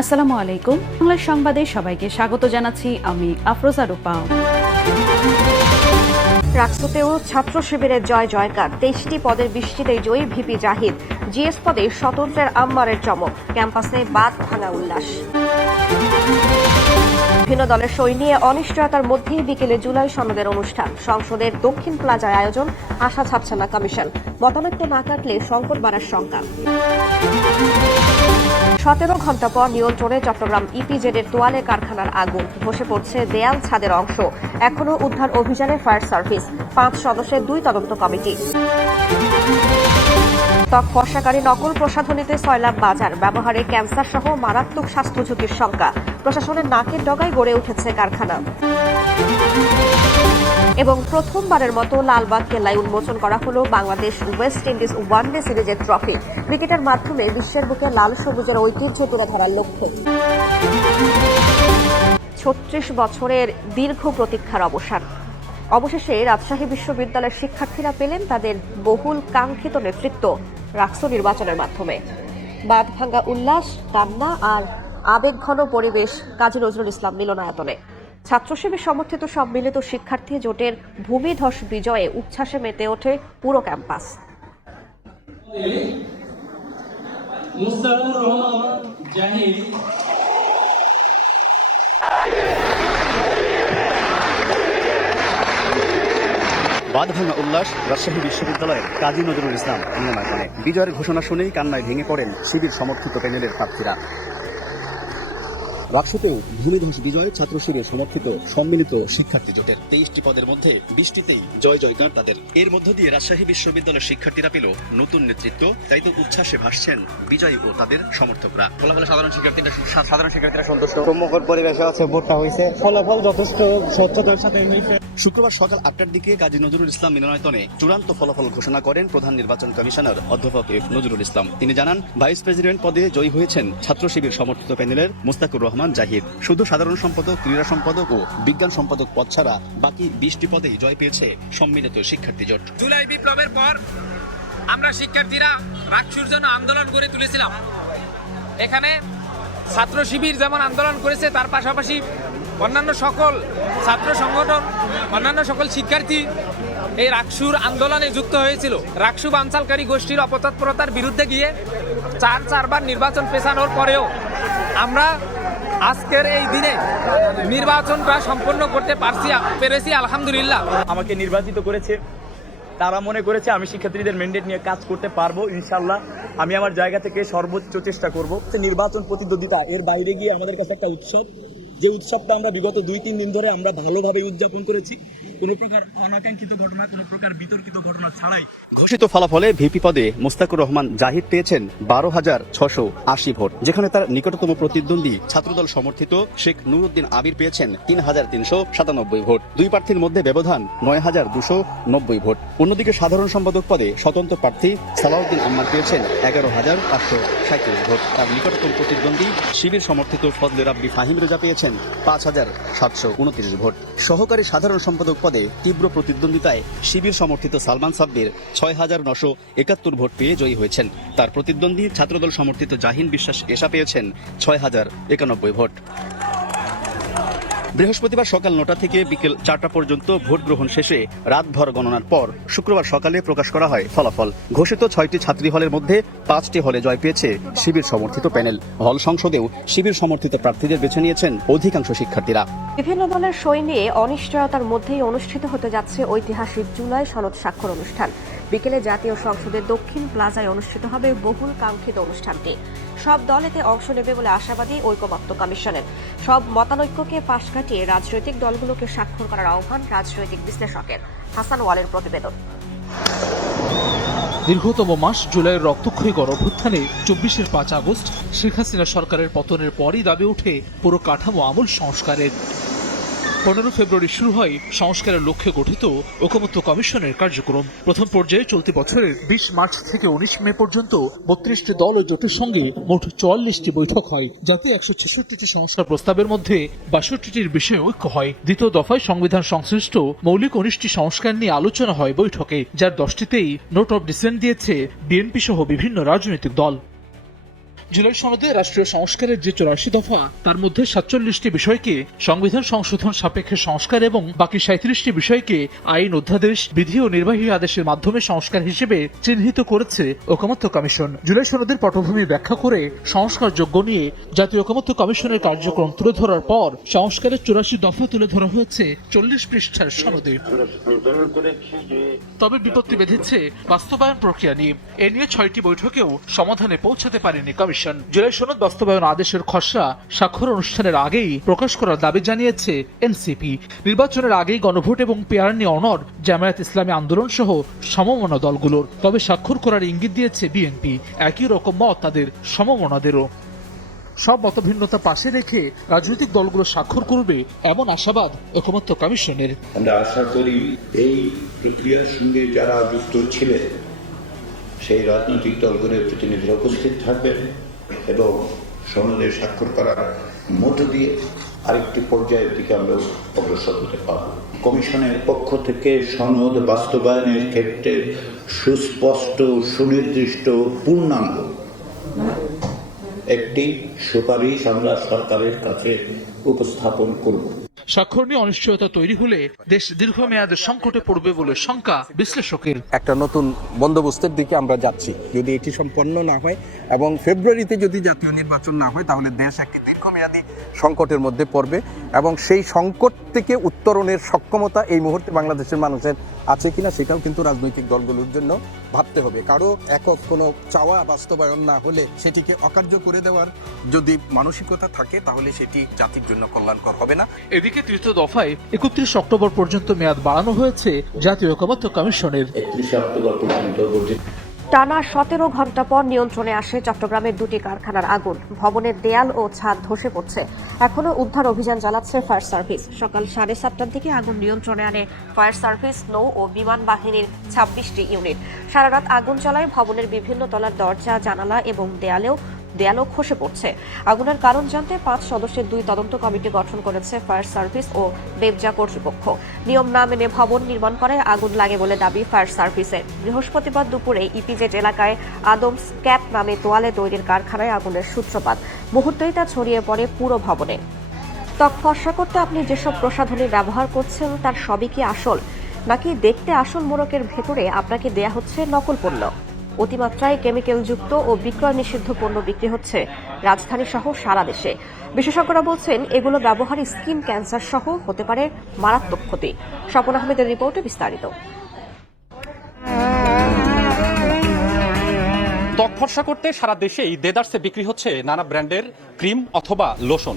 আসসালামু আলাইকুম। বাংলা সংবাদে সবাইকে স্বাগত জানাচ্ছি আমি আফরোজা রূপা। রাকসুতেও ছাত্র শিবিরের জয় জয়কার, 23টি পদের বৃষ্টিতে জয়ী ভিপি জাহিদ। জিএস পদে স্বতন্ত্রের আম্মারের চমক, ক্যাম্পাসে বাদ ভাঙা উল্লাস। বিভিন্ন দলের সই নিয়ে অনিশ্চয়তার মধ্যেই বিকেলে জুলাই সনদের অনুষ্ঠান। সংসদের দক্ষিণ প্লাজায় আয়োজন, আশা ছাড়ছে না কমিশন। মতানৈক্য না কাটলে সংকট বাড়ার শঙ্কা। 17 ঘণ্টা পর নিয়ন্ত্রণে চট্টগ্রাম ইপিজেডের তোয়ালে কারখানার আগুন, ধসে পড়ছে দেয়াল ছাদের অংশ। এখনও উদ্ধার অভিযানে ফায়ার সার্ভিস, 5 সদস্যের 2 তদন্ত কমিটি। ত্বক ফর্সাকারী নকল প্রসাধনীতে সয়লাব বাজার, ব্যবহারে ক্যান্সার সহ মারাত্মক স্বাস্থ্য ঝুঁকির শঙ্কা। প্রশাসনের নাকের ডগায় গড়ে উঠেছে কারখানা। এবং প্রথমবারের মতো লালবাগ কেল্লায় উন্মোচন করা হলো বাংলাদেশ ওয়েস্ট ইন্ডিজ ওয়ানডে সিরিজের ট্রফি। ক্রিকেটের মাধ্যমে বিশ্বের বুকে লাল সবুজের ঐতিহ্য তুলে ধরার লক্ষ্য। 36 বছরের দীর্ঘ প্রতীক্ষার অবসান। অবশেষে রাজশাহী বিশ্ববিদ্যালয়ের শিক্ষার্থীরা পেলেন তাদের বহুল কাঙ্ক্ষিত নেতৃত্ব রাকসু নির্বাচনের মাধ্যমে। বাঁধ ভাঙ্গা উল্লাস, কান্না আর আবেগঘন পরিবেশ কাজী নজরুল ইসলাম মিলনায়তনে। ছাত্র শিবির সমর্থিত সব মিলিত শিক্ষার্থী জোটের ভূমিধস বিজয়ে উচ্ছ্বাসে মেতে ওঠে পুরো ক্যাম্পাস। বাঁধভাঙা উল্লাস রাজশাহী বিশ্ববিদ্যালয়ের কাজী নজরুল ইসলাম মিলনায়তনে। বিজয়ের ঘোষণা শুনেই কান্নায় ভেঙে পড়েন শিবির সমর্থিত প্যানেলের প্রার্থীরা। রাকসুতেও ভূমিধস বিজয় ছাত্র শিবির সমর্থিত সম্মিলিত শিক্ষার্থী জোটের। 23টি পদের মধ্যে 20টিতেই জয় জয়কার তাদের। এর মধ্য দিয়ে রাজশাহী বিশ্ববিদ্যালয়ের শিক্ষার্থীরা পেল নতুন নেতৃত্ব, তাই তো উচ্ছ্বাসে ভাসছেন বিজয়ী ও তাদের সমর্থকরা। ফলাফলে সাধারণ শিক্ষার্থীরা সন্তুষ্ট। মুখর পরিবেশে আছে, ভোটটা হয়েছে, ফলাফল যথেষ্ট স্বচ্ছতার সাথে হয়েছে। শুক্রবার সকাল 8টার দিকে কাজী নজরুল ইসলাম মিলনায়তনে চূড়ান্ত ফলাফল ঘোষণা করেন প্রধান নির্বাচন কমিশনার অধ্যাপক এফ নজরুল ইসলাম। তিনি জানান, ভাইস প্রেসিডেন্ট পদে জয়ী হয়েছেন ছাত্র শিবির সমর্থিত প্যানেলের মুস্তাকুর রহমান জাহিদ। শুধু সাধারণ সম্পাদক, ক্রীড়া সম্পাদক ও বিজ্ঞান সম্পাদক পদ ছাড়া বাকি 20টি পদেই জয় পেয়েছে সম্মিলিত শিক্ষার্থী জোট। জুলাই বিপ্লবের পর আমরা শিক্ষার্থীরা রাকসুর জন্য আন্দোলন করে তুলেছিলাম। এখানে ছাত্র শিবির যেমন আন্দোলন করেছে, তার পাশাপাশি অন্যান্য সকল ছাত্র সংগঠন, অন্যান্য সকল শিক্ষার্থী এই রাকসুর আন্দোলনে যুক্ত হয়েছিল। রাকসু বানচালকারী গোষ্ঠীর অপতৎপরতার বিরুদ্ধে গিয়ে চারবার নির্বাচন পেছানোর পরেও আমরা আজকের এই দিনে নির্বাচনটা সম্পন্ন করতে পেরেছি আলহামদুলিল্লাহ। আমাকে নির্বাচিত করেছে, তারা মনে করেছে আমি শিক্ষার্থীদের ম্যান্ডেট নিয়ে কাজ করতে পারবো। ইনশাল্লাহ আমি আমার জায়গা থেকে সর্বোচ্চ চেষ্টা করব। নির্বাচন প্রতিদ্বন্দ্বিতা এর বাইরে গিয়ে আমাদের কাছে একটা উৎসব, যে উৎসবটা আমরা বিগত 2-3 দিন ধরে আমরা ভালোভাবে উদযাপন করেছি, কোনো প্রকার অনাকাঙ্ক্ষিত ঘটনা, কোনো প্রকার বিতর্কিত ঘটনা ছাড়াই। ঘোষিত ফলাফলে ভিপি পদে মুস্তাকুর রহমান জাহিদ পেয়েছেন 12,680 ভোট, যেখানে তার নিকটতম প্রতিদ্বন্দ্বী ছাত্রদল সমর্থিত শেখ নুরউদ্দিন আবির পেয়েছেন 3,397 ভোট। দুই প্রার্থীর মধ্যে ব্যবধান 9,290 ভোট। অন্যদিকে সাধারণ সম্পাদক পদে স্বতন্ত্র প্রার্থী সালাউদ্দিন আম্মার পেয়েছেন 11,537 ভোট। তার নিকটতম প্রতিদ্বন্দ্বী শিবির সমর্থিত ফজলে রাব্বি ফাহিম রেজা পেয়েছেন 5,729 ভোট। সহকারী সাধারণ সম্পাদক পদে তীব্র প্রতিদ্বন্দ্বিতায় শিবির সমর্থিত সালমান সাব্বির 6,971 ভোট পেয়ে জয়ী হয়েছেন। তার প্রতিদ্বন্দ্বী ছাত্রদল সমর্থিত জাহিন বিশ্বাস এশা পেয়েছেন 6,091 ভোট। বৃহস্পতিবার সকাল 9টা থেকে বিকেল 4টা পর্যন্ত ভোট গ্রহণ শেষে রাতভর গণনার পর শুক্রবার সকালে প্রকাশ করা হয় ফলাফল। ঘোষিত 6টি ছাত্রী হলের মধ্যে 5টি হলে জয় পেয়েছে শিবির সমর্থিত প্যানেল। হল সংসদেও শিবির সমর্থিত প্রার্থীদের বেছে নিয়েছেন অধিকাংশ শিক্ষার্থীরা। বিভিন্ন দলের সই নিয়ে অনিশ্চয়তার মধ্যেই অনুষ্ঠিত হতে যাচ্ছে ঐতিহাসিক জুলাই সনদ স্বাক্ষর অনুষ্ঠান। বিকেলে জাতীয় সংসদের দক্ষিণ প্লাজায় অনুষ্ঠিত হবে বহুল কাঙ্ক্ষিত অনুষ্ঠানটি। সব দল এতে অংশ নেবে বলে আশাবাদী ঐকমত্য কমিশনের। সব মতানৈক্যকে পাশ কাটিয়ে রাজনৈতিক দলগুলোকে স্বাক্ষর করার আহ্বান রাজনৈতিক বিশ্লেষকের। হাসান ওয়ালের প্রতিবেদন। দীর্ঘতম মাস জুলাইয়ের রক্তক্ষয়ী গণঅভ্যুত্থানে 24-এর 5 আগস্ট শেখ হাসিনা সরকারের পতনের পরই দাবি ওঠে পুরো কাঠামো আমূল সংস্কারের। 15 ফেব্রুয়ারি শুরু হয় সংস্কারের লক্ষ্যে গঠিত ঐকমত্য কমিশনের কার্যক্রম। প্রথম পর্যায়ে চলতি বছরের 20 মার্চ থেকে 19 মে পর্যন্ত 32টি দল ও জোটের সঙ্গে মোট 44টি বৈঠক হয়, যাতে 166টি সংস্কার প্রস্তাবের মধ্যে 62টির বিষয়ে ঐক্য হয়। দ্বিতীয় দফায় সংবিধান সংশ্লিষ্ট মৌলিক 19টি সংস্কার নিয়ে আলোচনা হয় বৈঠকে, যার 10টিতেই নোট অব ডিসেন্ট দিয়েছে বিএনপি সহ বিভিন্ন রাজনৈতিক দল। জুলাই সনদে রাষ্ট্রীয় সংস্কারের যে 84 দফা, তার মধ্যে 47টি বিষয়কে সংবিধান সংশোধন সাপেক্ষে সংস্কার এবং বাকি 37টি বিষয়কে আইন, অধ্যাদেশ, বিধি ও নির্বাহী আদেশের মাধ্যমে সংস্কার হিসেবে চিহ্নিত করেছে ঐকমত্য কমিশন। জুলাই সনদের পটভূমি ব্যাখ্যা করে সংস্কারযোগ্য নিয়ে জাতীয় ঐকমত্য কমিশনের কার্যক্রম তুলে ধরার পর সংস্কারের 84 দফা তুলে ধরা হয়েছে 40 পৃষ্ঠার সনদে। তবে বিপত্তি বেঁধেছে বাস্তবায়ন প্রক্রিয়া নিয়ে। এ নিয়ে 6টি বৈঠকেও সমাধানে পৌঁছাতে পারেনি কমিশন। জুলাই সনদ বাস্তবায়ন আদেশের খসড়া স্বাক্ষর অনুষ্ঠানের আগেই প্রকাশ করার দাবি জানিয়েছে এনসিপি। নির্বাচনের আগেই গণভোট এবং পিয়ার নিয়ে অনড় জামায়াত ইসলামী আন্দোলন সহ সমমনা দলগুলোর। তবে স্বাক্ষর করার ইঙ্গিত দিয়েছে বিএনপি। একই রকম মত তাদের সমমনাদেরও। সব মতভিন্নতা পাশে রেখে রাজনৈতিক দলগুলো স্বাক্ষর করবে এমন আশাবাদ ঐকমত্য কমিশনের। আমরা আশা করি এই প্রক্রিয়ার সঙ্গে যারা যুক্ত ছিলেন সেই রাজনৈতিক দলগুলোর প্রতিনিধিরা উপস্থিত থাকবেন এবং সনদে স্বাক্ষর করার মধ্য দিয়ে আরেকটি পর্যায়ের দিকে আমরা অগ্রসর হতে পারব। কমিশনের পক্ষ থেকে সনদ বাস্তবায়নের ক্ষেত্রে সুস্পষ্ট, সুনির্দিষ্ট, পূর্ণাঙ্গ একটি সুপারিশ আমরা সরকারের কাছে উপস্থাপন করব। স্বাক্ষর নিয়ে অনিশ্চয়তা তৈরি হলে দেশ দীর্ঘমেয়াদে সংকটে পড়বে বলে শঙ্কা বিশ্লেষকের। একটা নতুন বন্দোবস্তের দিকে আমরা যাচ্ছি। যদি এটি সম্পন্ন না হয় এবং ফেব্রুয়ারিতে যদি জাতীয় নির্বাচন না হয়, তাহলে দেশ একটি দীর্ঘমেয়াদী সংকটের মধ্যে পড়বে এবং সেই সংকট থেকে উত্তরণের সক্ষমতা এই মুহূর্তে বাংলাদেশের মানুষের আছে কিনা সেটাও কিন্তু রাজনৈতিক দলগুলোর জন্য ভাবতে হবে। কারো একক কোনো চাওয়া বাস্তবায়ন না হলে সেটিকে অকার্য করে দেওয়ার যদি মানসিকতা থাকে, তাহলে সেটি জাতির জন্য কল্যাণকর হবে না। এদিকে তৃতীয় দফায় 31 অক্টোবর পর্যন্ত মেয়াদ বাড়ানো হয়েছে জাতীয় ঐকমত্য কমিশনের। 31 অক্টোবর পর্যন্ত টানা 17 ঘন্টা পর নিয়ন্ত্রণে আসে চট্টগ্রামের দুটি কারখানার আগুন। ভবনের দেয়াল ও ছাদ ধসে পড়ছে। এখনো উদ্ধার অভিযান চালাচ্ছে ফায়ার সার্ভিস। সকাল 7:30টার দিকে আগুন নিয়ন্ত্রণে আনে ফায়ার সার্ভিস, নৌ ও বিমান বাহিনীর 26টি ইউনিট। সারা রাত আগুন চলায় ভবনের বিভিন্ন তলার দরজা, জানালা এবং দেয়ালও খসে পড়ছে। আগুনের কারণ জানতে 5 সদস্যের 2 তদন্ত কমিটি গঠন করেছে ফায়ার সার্ভিস ও বেবজা কর্তৃপক্ষ। নিয়ম না মেনে ভবন নির্মাণ করে আগুন লাগে বলে দাবি ফায়ার সার্ভিসের। বৃহস্পতিবার দুপুরে ইপিজেড এলাকায় আদমস ক্যাপ নামে তোয়ালে তৈরির কারখানায় আগুনের সূত্রপাত। মুহূর্তেই তা ছড়িয়ে পড়ে পুরো ভবনে। ত্বক ফর্সা করতে আপনি যেসব প্রসাধনী ব্যবহার করছেন তার সবই কি আসল, নাকি দেখতে আসল মোড়কের ভেতরে আপনাকে দেয়া হচ্ছে নকল পণ্য? অতিমাত্রায় কেমিক্যালযুক্ত ও বিক্রয় নিষিদ্ধ পণ্য বিক্রি হচ্ছে রাজধানী সহ সারা দেশে। বিশেষজ্ঞরা বলছেন এগুলো ব্যবহারে স্কিন ক্যান্সার সহ হতে পারে মারাত্মক ক্ষতি। স্বপন আহমেদের রিপোর্টে বিস্তারিত। ত্বক ফর্সা করতে সারা দেশেই দেদারসে বিক্রি হচ্ছে নানা ব্র্যান্ডের ক্রিম অথবা লোশন।